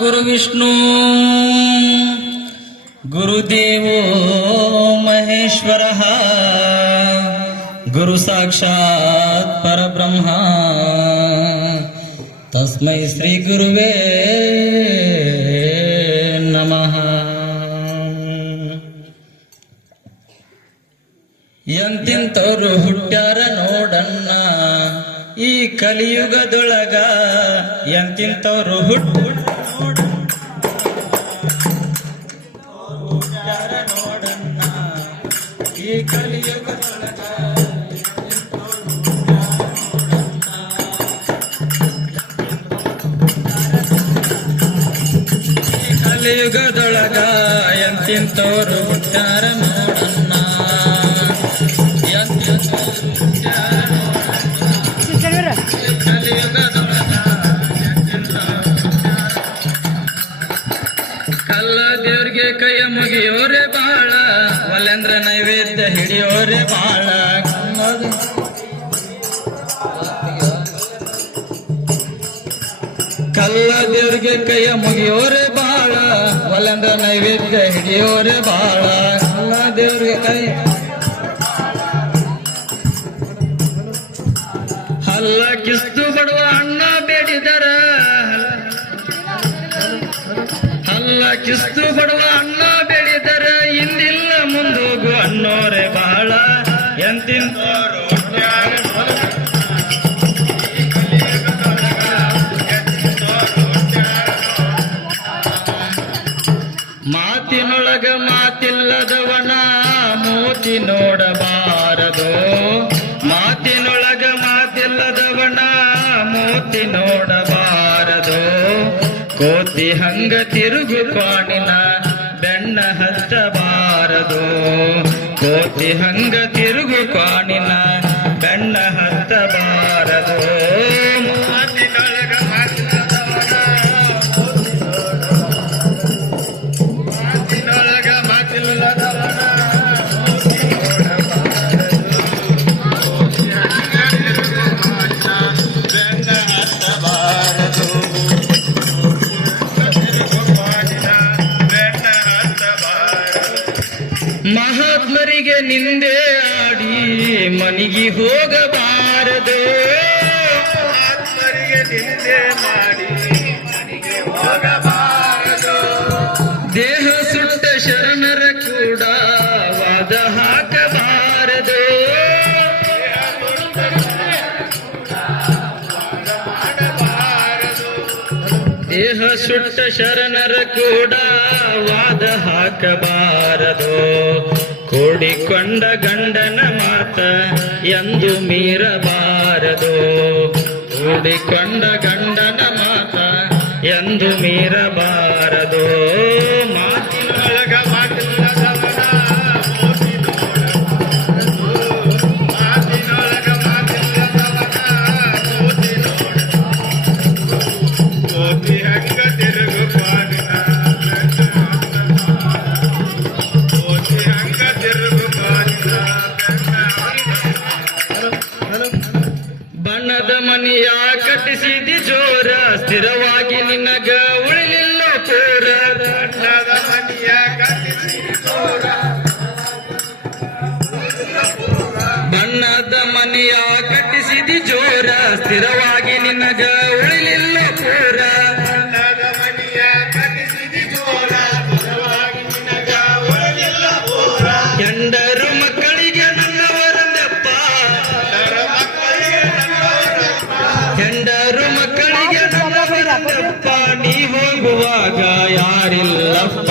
ಗುರು ವಿಷ್ಣು ಗುರುದೇವೋ ಮಹೇಶ್ವರ ಗುರು ಸಾಕ್ಷಾತ್ ಪರಬ್ರಹ್ಮ ತಸ್ಮೈ ಶ್ರೀ ಗುರುವೇ ನಮಃ. ಎಂತಿಂತವ್ರು ಹುಟ್ಟ್ಯಾರ ನೋಡಣ್ಣ ಈ ಕಲಿಯುಗದೊಳಗ, ಎಂತಿಂತವ್ರು ಹುಟ್ಟ್ಯಾರ ನೋಡಣ್ಣ ಈ ಕಲಿಯುಗದೊಳಗ. ಕಲಿಯುಗದೊಳಗ ಎಂತಿಂತವ್ರು ಹುಟ್ಟ್ಯಾರ ನೋಡಣ್ಣ, ಕಲ್ಲ ದೇವ್ರಿಗೆ ಕೈಯ ಮುಗಿಯೋರೆ ಬಾಳ, ಒಲೆಂದ್ರ ನೈವೇದ್ಯ ಹಿಡಿಯೋರೆ ಬಾಳ. ಕಲ್ಲ ದೇವ್ರಿಗೆ ಕೈಯ ಮುಗಿಯೋರೆ ಬಾಳ, ಒಲೆಂದ್ರ ನೈವೇದ್ಯ ಹಿಡಿಯೋರೆ ಬಾಳ. ಕಲ್ಲ ದೇವ್ರಿಗೆ ಕೈ ಹಲ್ಲ ಕಿಸ್ತು ಬಡುವ ಅಣ್ಣ ಬೇಡಿದರ, ಹಲ್ಲ ಕಿಸ್ತು ಬಡುವ ಅಣ್ಣ ಬೇಡಿದರ, ಇಂದಿಲ್ಲ ಮುಂದೋಗು ಅನ್ನೋರೆ ಬಹಳ. ಎಂತಿಂತೋರು ಮಾತಿನೊಳಗ ಮಾತಿಲ್ಲದವನ ಮೂತಿ ನೋಡಬಾರದು, ಮಾತಿನೊಳಗ ಮಾತಿಲ್ಲದವನ ಮೂತಿ ನೋಡಬಾರದು. ಕೋತಿ ಹಂಗ ತಿರುಗು ಪಾಣಿನ ಬೆಣ್ಣ ಹತ್ತಬಾರದು, ಕೋತಿ ಹಂಗ ತಿರುಗು ಪಾಣಿನ ಬೆಣ್ಣ ಹತ್ತಬಾರದು. ಮಾತಿನೊಳಗ ಮಾತಿಲ್ಲದವನ ಮಾತಿನೊಳಗ ಮಾತಿಲ್ಲದವನ ಮಹಾತ್ಮರಿಗೆ ನಿಂದೆ ಆಡಿ ಮನಿಗೆ ಹೋಗಬಾರದು, ಮಹಾತ್ಮರಿಗೆ ನಿಂದೆ ಮಾಡಿ ಮನಿಗೆ ಹೋಗಬಾರದು. ದೇಹ ಸುಟ್ಟ ಶರಣರ ಕೂಡ ವಾದ ಹಾಕಬಾರದು, ದೇಹ ಸುಟ್ಟ ಶರಣರ ಕೂಡ ವಾದ ಹಾಕಬಾರದು. ಕೂಡಿಕೊಂಡ ಗಂಡನ ಮಾತ ಎಂದು ಮೀರಬಾರದು, ಕೂಡಿಕೊಂಡ ಗಂಡನ ಮಾತ ಎಂದು ಮೀರಬಾರದು. ಮಾತಿನೊಳಗ ಮಾತಿಲ್ಲದವನ ಮಾತಿನೊಳಗ ಮಾತಿಲ್ಲದವನ ಕೋತಿ ಹಂಗ ತಿರುಗು ಪಾಡಿನ ಕೋತಿ ಹಂಗ ತಿರುಗು ಪಾಡಿನ. ಬಣ್ಣದ ಮನೆಯ ಕಟ್ಟಿಸಿದಿ ಜೋರ, ಸ್ಥಿರವಾಗಿ ನಿನಗ ಉಳಿಲಿಲ್ಲ ಪೂರ. ಬಣ್ಣದ ಮನೆಯ ಕಟ್ಟಿಸಿದಿ ಜೋರ, ಬಣ್ಣದ ಮನೆಯ ಕಟ್ಟಿಸಿದಿ ಜೋರ, ಸ್ಥಿರವಾಗಿ ನಿನಗ ಉಳಿಲಿಲ್ಲ ಪೂರ. ಬಣ್ಣದ ಮನೆಯ ಕಟ್ಟಿಸಿದಿ ಜೋರ, ಸ್ಥಿರವಾಗಿ ನಿನಗ ಉಳಿಲಿಲ್ಲ ಪೂರ. ಎಂಡರು ಮಕ್ಕಳಿಗೆ ನನ್ನವರಂದಪ್ಪ, ಎಂಡರು ಮಕ್ಕಳಿಗೆ ನನ್ನವರಂದಪ್ಪ, ನೀ ಹೋಗುವಾಗ ಯಾರಿಲ್ಲಪ್ಪ.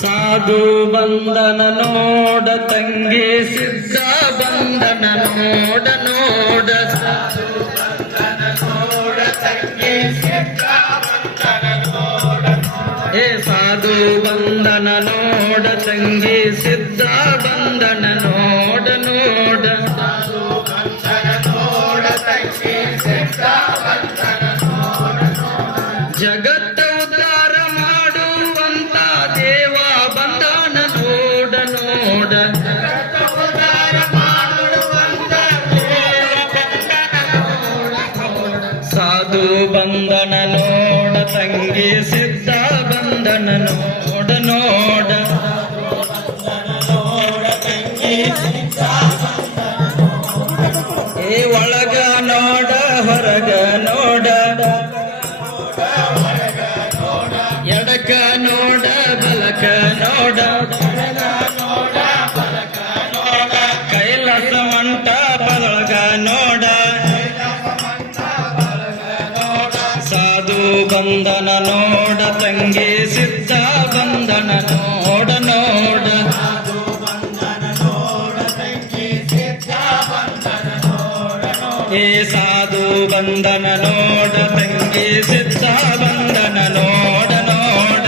ಸಾಧು ಬಂದನ ನೋಡ ತಂಗಿ, ಸಿದ್ಧ ಬಂದನ ನೋಡ ನೋಡ, ಸಾಧು ಬಂದನ ನೋಡ ತಂಗಿ, ಸಿದ್ಧ ಬಂದನ ನೋಡ ನೋಡ. ಏ ಸಾಧು ಬಂದನ ನೋಡ ತಂಗಿ, ಸಿದ್ಧ ಬಂದನ ನೋಡ ನೋಡ, ಸಾಧು ಬಂದನ ನೋಡ ತಂಗಿ, ಸಿದ್ಧ ಬಂದನ ನೋಡ ನೋಡ. ಜಗತ್ತ ಉದ್ಧಾರ ಮಾಡುವಂತ ದೇವ ಬಂದಾನ ನೋಡ ನೋಡ ಸಾಧು ಬಂದನ ನೋಡ ತಂಗಿ ಸಿದ್ಧ ಬಂದನ ನೋಡ ನೋಡ ಏ ಒಳಗ ನೋಡ ಹೊರಗ ನೋಡ ಎಡಕ ನೋಡ ಬಲಕ ನೋಡ ಕೈಲಾಸ ಮಂಟ ಬದಳಗ ನೋಡ ಸಾಧು ಬಂದನ ನೋಡ ತಂಗಿ ಸಿದ್ಧ ಬಂದನ ನೋಡ ನೋಡ ಏ ಸಾಧು ಬಂದನ ನೋಡ ತಂಗಿ ಸಿದ್ಧ ಬಂದನ ನೋಡ ನೋಡ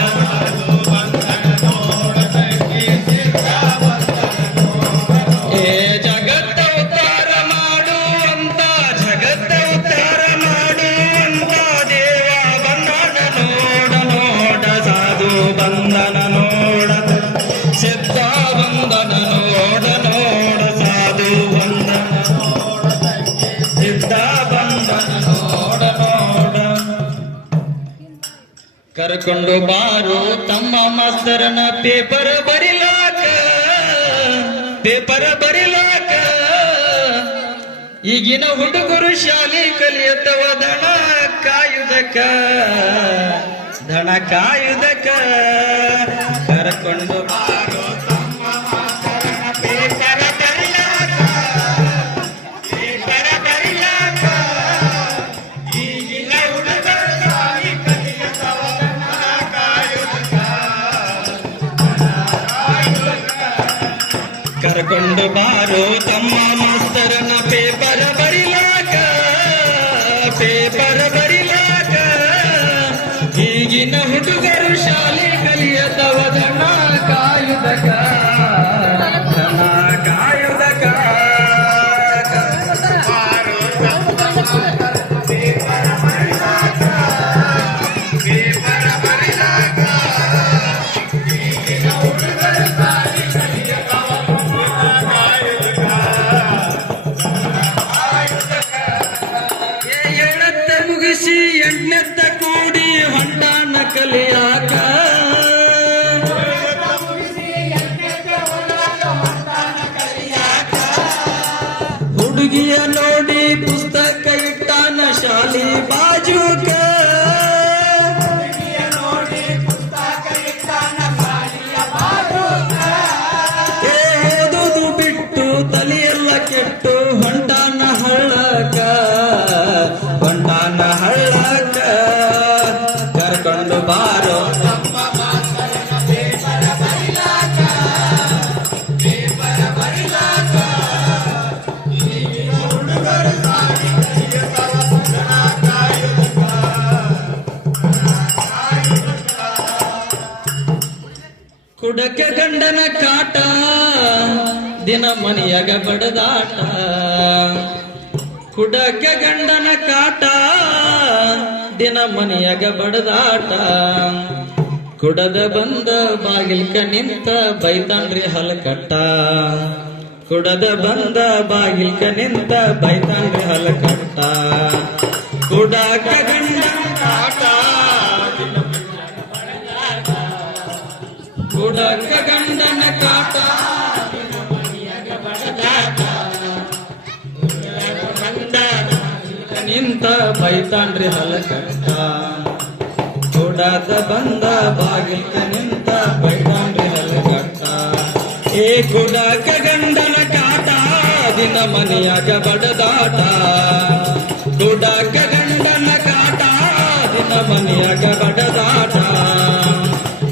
ಏ ಜಗತ್ತ ಉದ್ಧಾರ ಮಾಡುವಂತ ಜಗತ್ತ ಉದ್ಧಾರ ಮಾಡುವಂತ ದೇವ ಬಂದನ ನೋಡ ನೋಡ ಸಾಧು ಬಂದನ ನೋಡ ಸಿದ್ಧ ಬಂದನ ನೋಡ ನೋಡ ಸಾಧು ಬಂದನ ಸಿದ್ಧ ಬಂದನ ನೋಡ ನೋಡ ಕರ್ಕೊಂಡು ಬಾರು ತಮ್ಮ ಮಾಸ್ತರನ ಪೇಪರ್ ಬರಿಲಾಕ ಈಗಿನ ಹುಡುಗರು ಶಾಲೆ ಕಲಿಯತ್ತವ ದಣ ಕಾಯುದಕ ಕರ್ಕೊಂಡು ಬಾರು ತಮ್ಮ ಮಾಸ್ತರನ ಪೇಪರ್ ಬರಿಲಾಕ ಈಗಿನ ಹುಡುಗರು ಶಾಲೆ ಕಲಿಯತ್ತವ ಕರ್ಕೊಂಡು ಬಾರೋ ತಮ್ಮ ಮಾಸ್ತರನ ಪೇಪರ್ ಬರಿಲಾಕ ಈಗಿನ ಹುಡುಗರು ಶಾಲೆ ಕಲಿಯದವ ದಣ ಕಾಯುದಕ ಮುಗಿಸಿ ಎಂಟನೆತ್ತ ಕೂಡಿ ಹೊಂಡಾನ ಕಲಿಯಾಕ ಹುಡುಗಿಯ ನೋಡಿ ಪುಸ್ತಕ ಇಟ್ಟಾನ ಶಾಲಿ ಬಾಜೂಕ ಓದುದು ಬಿಟ್ಟು ತಲೆಯೆಲ್ಲ ಕೆಟ್ಟು ಹೊಂಟಾನ ಹಳ್ಳಕ ಕರ್ಕೊಂಡು ಬಾರೋ ತಮ್ಮ ಮಾಸ್ತರನ ಪೇಪರ್ ಬರಿಲಾಕ ಹುಡುಗರು ಶಾಲೆ ಕಲಿಯದವ ದಣ ಕುಡಕ ಗಂಡನ ಕಾಟ ದಿನ ಮನೆಯಾಗ ಬಡದಾಟ ಕುಡಕ ಗಂಡನ ಕಾಟ ದಿನ ಮನೆಯಾಗ ಬಡದಾಟ ಕುಡದ ಬಂದ ಬಾಗಿಲ್ಕ ನಿಂತ ಬೈತಾನ್ರಿ ಹಲಕಟ್ಟ ಕುಡದ ಬಂದ ಬಾಗಿಲ್ಕ ನಿಂತ ಬೈತಾನ್ರಿ ಹಲಕಟ್ಟ ಕುಡಕ ಗಂಡನ ಕಾಟ ಕುಡಕ ಗಂಡನ ಕಾಟ ನಿಂತ ಬೈತಾನ್ರಿ ಹಲಕಟ್ಟ ಕುಡದ ಬಂದ ಬಾಗಿಲ್ಕ ನಿಂತ ಬೈತಾನ್ರಿ ಹಲಕಟ್ಟ ಏ ಕುಡಕ ಗಂಡನ ಕಾಟ ದಿನ ಮನೆಯಾಗ ಬಡದಾಟ ಕುಡಕ ಗಂಡನ ಕಾಟ ದಿನ ಮನೆಯಾಗ ಬಡದಾಟ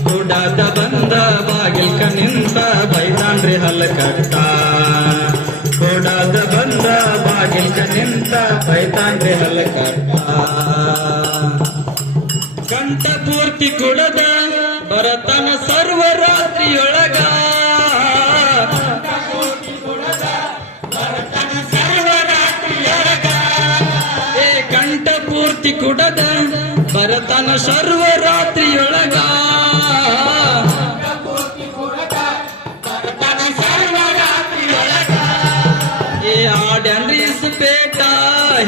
ಕುಡದ ಬಂದ ಬಾಗಿಲ್ಕ ನಿಂತ ಬೈತಾನ್ರಿ ಹಲಕಟ್ಟ ಕುಡದ ಬಂದ ಬಾಗಿಲ್ಕ ನಿಂತ ಬೈತಾನ್ರಿ ಹಲಕಟ್ಟ ಕಂಠ ಪೂರ್ತಿ ಕುಡದ ಬರತನ ಸರ್ವರಾತ್ರಿಯೊಳಗ ಕಂಠ ಪೂರ್ತಿ ಕುಡದ ಬರತನ ಸರ್ವರಾತ್ರಿಯೊಳಗ ಏ ಆಡ್ಯಾನ್ರಿ ಇಸ್ಪೇಟ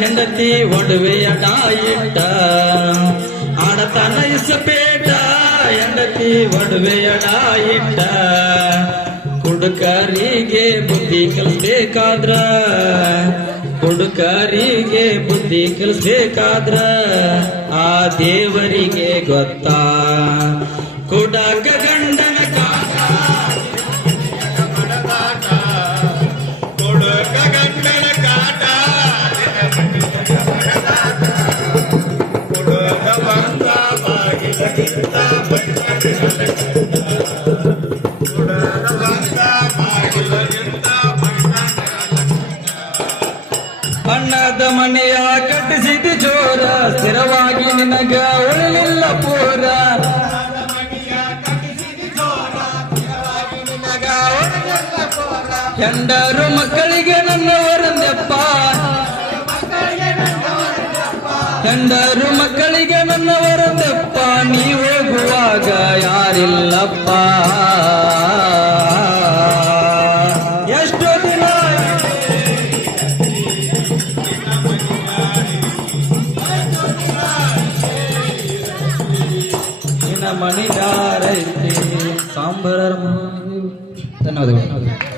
ಹೆಂಡತಿ ಒಡವೆಯ ಡಾಯಿಟ್ಟ ಆಡತನ ಇಸ್ಪೇಟ ಹೆಂಡತಿ ಒಡವೆಯ ಡಾಯಿಟ್ಟ ಹುಡುಕರಿಗೆ ಬುದ್ಧಿ ಕಲಿಸ್ಬೇಕಾದ್ರ ಹುಡುಕರಿಗೆ ಬುದ್ಧಿ ಕಲಿಸ್ಬೇಕಾದ್ರ ಆ ದೇವರಿಗೆ ಗೊತ್ತಾ ಕುಡಕ ಗಂಡನ ಕಾಟ ಕೊಡುಕ ಗಂಡನ ಕಾಟ ಕೊಡುಕ ಬಂದ ಬಾಗಿಲಗಿಂತ ಬಣ್ಣದ ಮನೆಯ ಕಟ್ಟಿಸಿದ ಜೋರ ಸ್ಥಿರವಾಗಿ ನಿನಗ ಉಳಿಲಿಲ್ಲ ಪೂರ ಹೆಂಡರು ಮಕ್ಕಳಿಗೆ ನನ್ನವರಂದೆಪ್ಪ ಹೆಂಡರು ಮಕ್ಕಳಿಗೆ ನನ್ನವರಂದೆಪ್ಪ ನೀ ಹೋಗುವಾಗ ಯಾರಿಲ್ಲಪ್ಪ ಎಷ್ಟೋ ದಿನ ನಿನ್ನ ಮಣಿದಾರೈತಿ ಸಾಂಬಾರ ಧನ್ಯವಾದಗಳು.